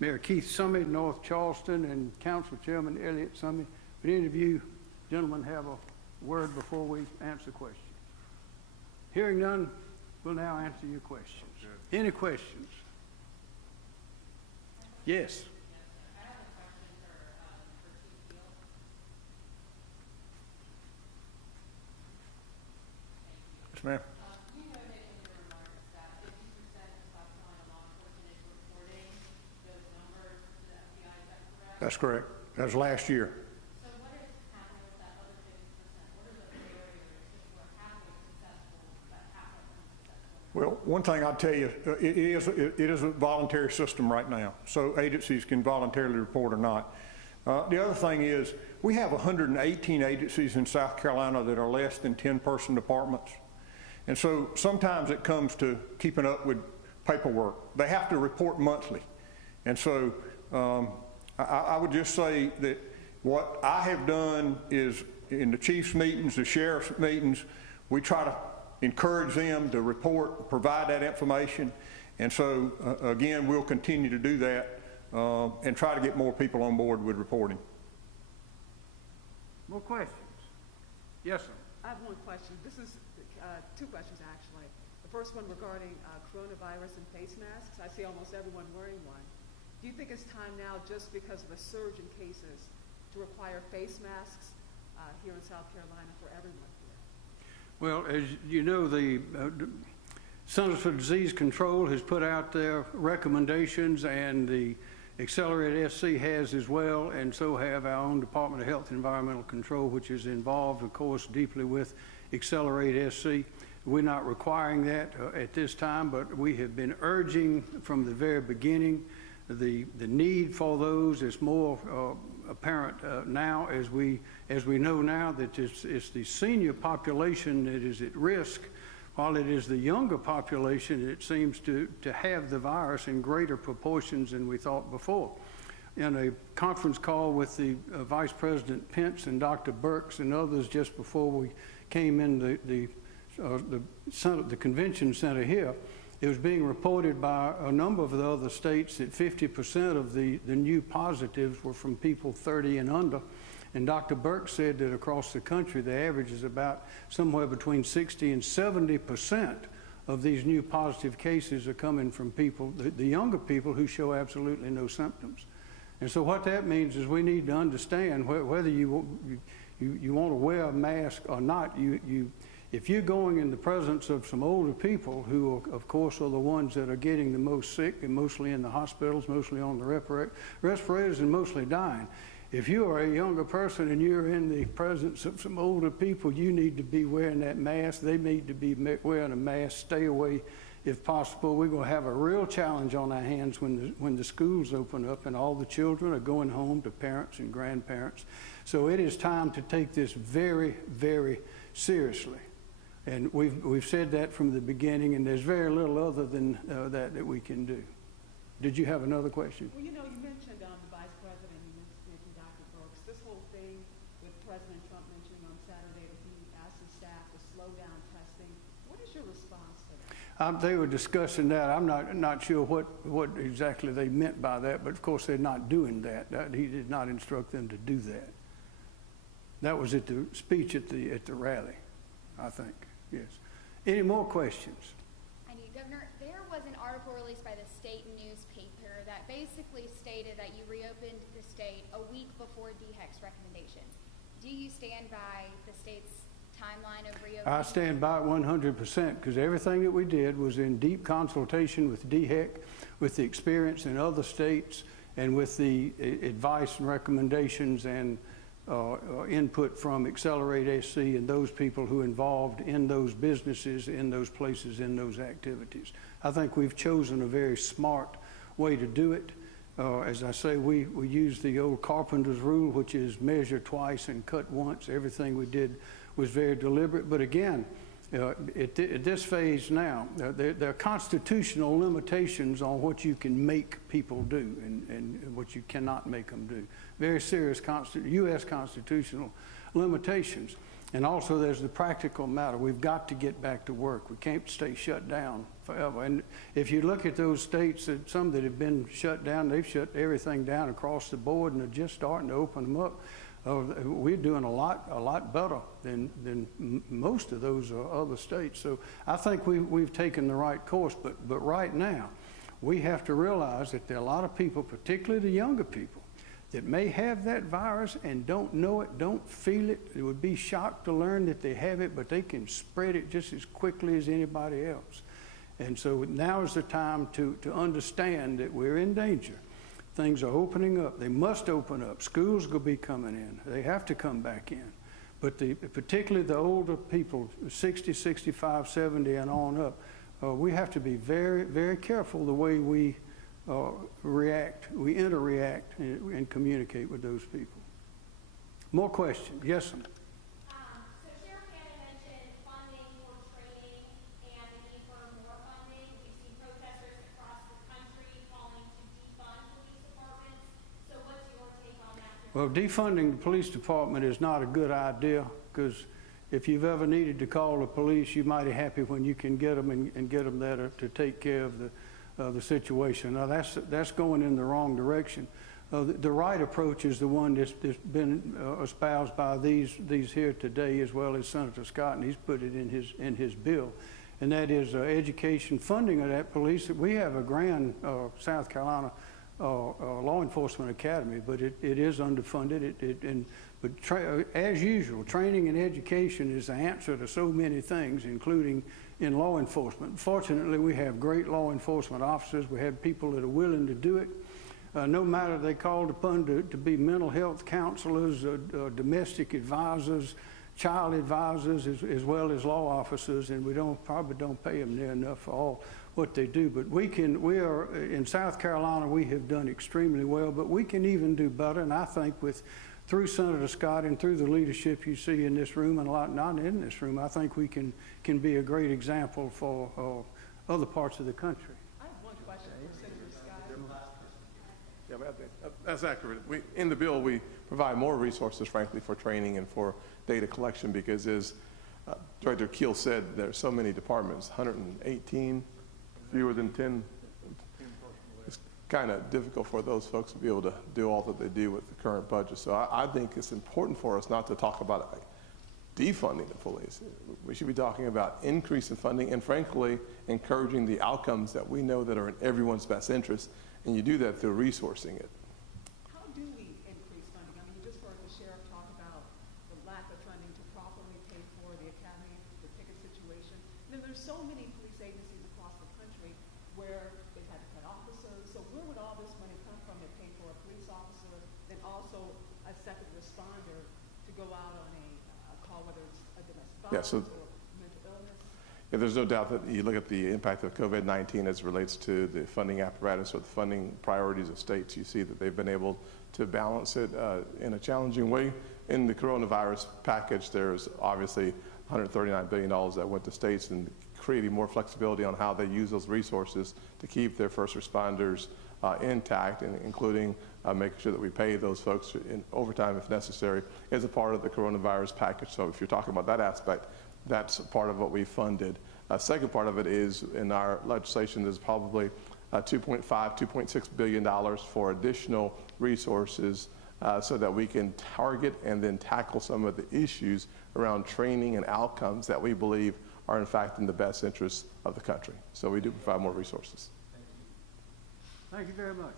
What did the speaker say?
Mayor Keith Summey, North Charleston, and Council Chairman Elliott Summey. Would any of you gentlemen have a word before we answer questions? Hearing none, we'll now answer your questions. Any questions? Yes. I have a question for Chief Field. Yes, ma'am. You noted in your remarks that 50% of South Carolina law enforcement is reporting those numbers to the FBI. Is that correct? That's correct. That was last year. So what is happening with that other 50%? What are the barriers if we're halfway successful, but halfway unsuccessful? Well, one thing I'll tell you, it is a voluntary system right now, so agencies can voluntarily report or not. The other thing is we have 118 agencies in South Carolina that are less than 10-person departments. And so sometimes it comes to keeping up with paperwork. They have to report monthly. And so I would just say that what I have done is in the chief's meetings, the sheriff's meetings, we try to encourage them to report, provide that information. And so, again, we'll continue to do that and try to get more people on board with reporting. More questions? Yes, sir. I have one question. This is two questions, actually. The first one regarding coronavirus and face masks. I see almost everyone wearing one. Do you think it's time now, just because of a surge in cases, to require face masks here in South Carolina for everyone here? Well, as you know, the Centers for Disease Control has put out their recommendations, and the Accelerated SC has as well, and so have our own Department of Health and Environmental Control, which is involved, of course, deeply with Accelerated SC. We're not requiring that at this time, but we have been urging from the very beginning the need for those is more apparent now as we know now that it's the senior population that is at risk, while it is the younger population that seems to have the virus in greater proportions than we thought before. In a conference call with the Vice President Pence and Dr. Birx and others just before we came in the convention center here, it was being reported by a number of the other states that 50% of the new positives were from people 30 and under. And Dr. Birx said that across the country, the average is about somewhere between 60 and 70% of these new positive cases are coming from people, the younger people, who show absolutely no symptoms. And so what that means is we need to understand whether you want to wear a mask or not. If you're going in the presence of some older people who, of course, are the ones that are getting the most sick and mostly in the hospitals, mostly on the respirators and mostly dying, if you are a younger person and you're in the presence of some older people, you need to be wearing that mask. They need to be wearing a mask. Stay away if possible. We're going to have a real challenge on our hands when the schools open up and all the children are going home to parents and grandparents. So it is time to take this very, very seriously. And we've said that from the beginning, and there's very little other than that we can do. Did you have another question? Well, you know, you mentioned the Vice President, you mentioned Dr. Birx. This whole thing with President Trump mentioning on Saturday that he asked his staff to slow down testing. What is your response to that? They were discussing that. I'm not sure what exactly they meant by that, but of course they're not doing that. He did not instruct them to do that. That was at the speech at the rally, I think. Yes. Any more questions? I do. Governor, there was an article released by the state newspaper that basically stated that you reopened the state a week before DHEC's recommendations. Do you stand by the state's timeline of reopening? I stand by it 100%, because everything that we did was in deep consultation with DHEC, with the experience in other states, and with the advice and recommendations and input from Accelerate SC and those people who are involved in those businesses, in those places, in those activities. I think we've chosen a very smart way to do it. As I say, we use the old carpenter's rule, which is measure twice and cut once. Everything we did was very deliberate. But again, at this phase now, there are constitutional limitations on what you can make people do and what you cannot make them do. Very serious U.S. constitutional limitations. And also there's the practical matter. We've got to get back to work. We can't stay shut down forever. And if you look at those states, some that have been shut down, they've shut everything down across the board and are just starting to open them up. We're doing a lot better than most of those other states. So I think we've taken the right course. But right now, we have to realize that there are a lot of people, particularly the younger people, that may have that virus and don't know it, don't feel it. It would be shocked to learn that they have it, but they can spread it just as quickly as anybody else. And so now is the time to understand that we're in danger. Things are opening up. They must open up. Schools will be coming in. They have to come back in. But particularly the older people, 60, 65, 70 and on up, we have to be very, very careful the way we interact and communicate with those people. More questions? Yes, sir. So Sheriff Cannon mentioned funding for training and the need for more funding. We've seen protesters across the country calling to defund police departments. So what's your take on that? Well, defunding the police department is not a good idea, because if you've ever needed to call the police, you're mighty happy when you can get them and get them there to take care of the situation. Now that's going in the wrong direction. The right approach is the one that's been espoused by these here today, as well as Senator Scott, and he's put it in his bill, and that is education funding of that police. We have a grand South Carolina law enforcement academy, but it is underfunded. But as usual, training and education is the answer to so many things, including in law enforcement. Fortunately, we have great law enforcement officers. We have people that are willing to do it. No matter they're called upon to be mental health counselors, domestic advisors, child advisors, as well as law officers, and we probably don't pay them near enough for all what they do. But we are in South Carolina, we have done extremely well, but we can even do better. And I think through Senator Scott and through the leadership you see in this room and a lot not in this room, I think we can be a great example for other parts of the country. I have one question for Senator Scott. Yeah, that's accurate. In the bill, we provide more resources, frankly, for training and for data collection, because as Director Keel said, there are so many departments, 118, fewer than 10. It's kind of difficult for those folks to be able to do all that they do with the current budget. So I think it's important for us not to talk about defunding the police. We should be talking about increasing funding and, frankly, encouraging the outcomes that we know that are in everyone's best interest, and you do that through resourcing it. How do we increase funding? I mean, you just heard the sheriff talk about the lack of funding to properly pay for the academy, the ticket situation. And then there's so many police agencies across the country where they've had to cut officers. So where would all this money come from to pay for a police officer and also a second responder to go out on a call, whether it's a domestic violence or mental illness? Yeah, there's no doubt that you look at the impact of COVID-19 as it relates to the funding apparatus or the funding priorities of states, you see that they've been able to balance it in a challenging way. In the coronavirus package, there's obviously $139 billion that went to states, and creating more flexibility on how they use those resources to keep their first responders intact, and including making sure that we pay those folks in overtime if necessary, is a part of the coronavirus package. So if you're talking about that aspect, that's part of what we funded. Second part of it is, in our legislation, there's probably $2.6 billion for additional resources so that we can target and then tackle some of the issues around training and outcomes that we believe are in fact in the best interest of the country. So we do provide more resources. Thank you very much.